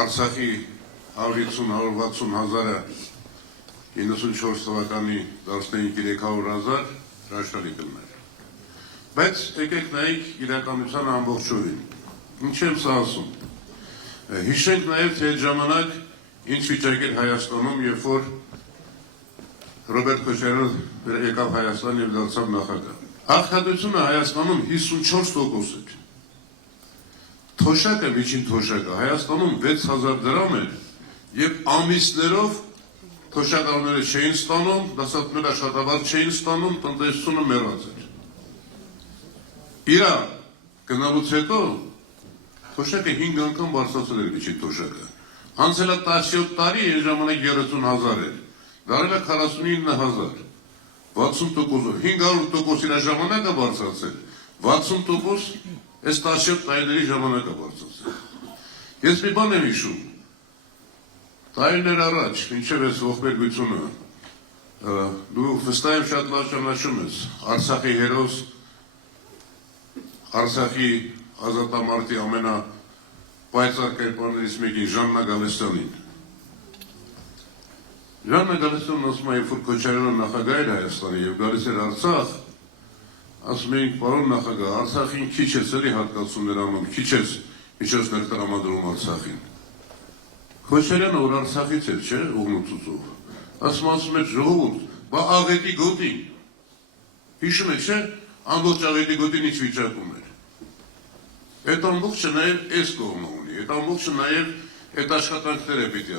Արցախի 150-160 հազարը 94 թվականի 15-300,000 հրաշալի գններ։ Բայց եկեք նայեք իրականության ամբողջովին։ Ինչ եմ սա ասում։ Հիշենք նաև թե այդ ժամանակ ինչ վիճակ էր Հայաստանում, երբ որ Ռոբերտ Քոչարյանը եկավ Հայաստան և դարձավ նախագահ։ Աղքատությունը Հայաստանում 54% էր։ Թոշակը, միջին թոշակը Հայաստանում 6000 դրամ էր և ամիսներով թոշակառուները չէին ստանում, դասատուները աշխատավարձ չէին ստանում, տնտեսությունը մեռած էր։ Իրա գնալուց հետո թոշակը 5 անգամ բարձրացել էր միջին թոշակը։ Անցել է 17 տարի, այն ժամանակ 30,000 էր, դարել է 49,000, 60%, 500% իր ժամանակը բարձրացել, 60% այս 17 տարիների ժամանակը բարձրացել։ Ես մի բան եմ հիշում, տարիներ առաջ, մինչև այս ողբերգությունը, դու վստահ եմ շատ լավ ճանաչում ես Արցախի հերոս, Արցախի ազատամարտի ամենապայծառ կերպարներից մեկին Ժաննա Գալստյանին։ Ժաննա Գալստյանն ասում է, երբ որ Քոչարյանը նախագահ էր Հայաստանի և գալիս էր Արցախ, ասում էինք, պարոն նախագահ, Արցախին քիչ ես էլի հատկացումներ անում, քիչ ես միջոցներ տրամադրում Արցախին։ Քոչարյանը, որ Արցախից էր, չէ, ուղղնուցուցով, ասում էր ժողովուրդ, բա աղետի գոտին, հիշում եք, չէ, ամբողջ աղետի գոտին ինչ վիճակում էր։ Այդ ամբողջը նաև այս կողմը ունի, այդ ամբողջը նաև այդ աշխատանքները պիտի